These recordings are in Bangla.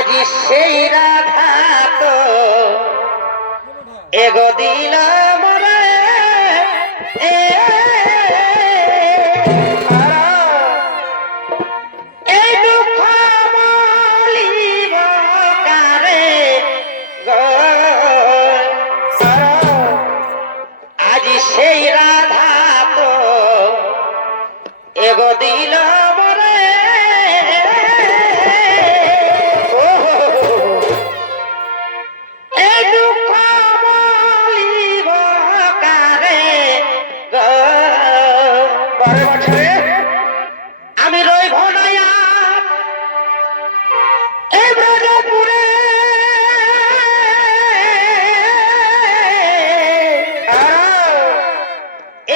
আজি সেই রাধা তো এগো দিল মরে এই দুঃখ মলিব কারে আজি সেই রাধা তো এগো দিল মরে এই দুঃখ মলিব কারে বছরে আমি রইব না এই ব্রজপুরে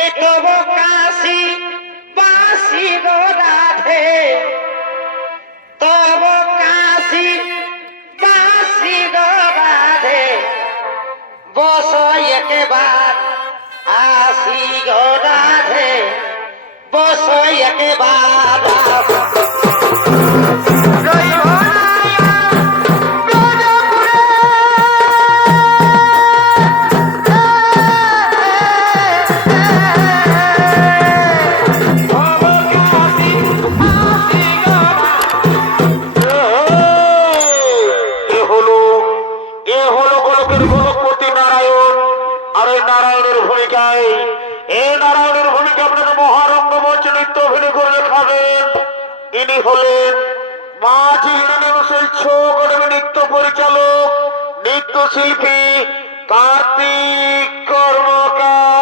এই তব কাশী বাসি গো রাধে তব কাশী বাসি গো রাধে বস একেবার আসি গো রাধে বস একেবার নারায়ণের ভূমিকায় এই নারায়ণের ভূমিকা আপনাকে মহারঙ্গমঞ্চে নৃত্য অভিনয় করে দেখাবেন। ইনি হলেন মাঝি ইউনিভার্সাল শো একাডেমি নৃত্য পরিচালক নৃত্যশিল্পী কার্তিক কর্মকার।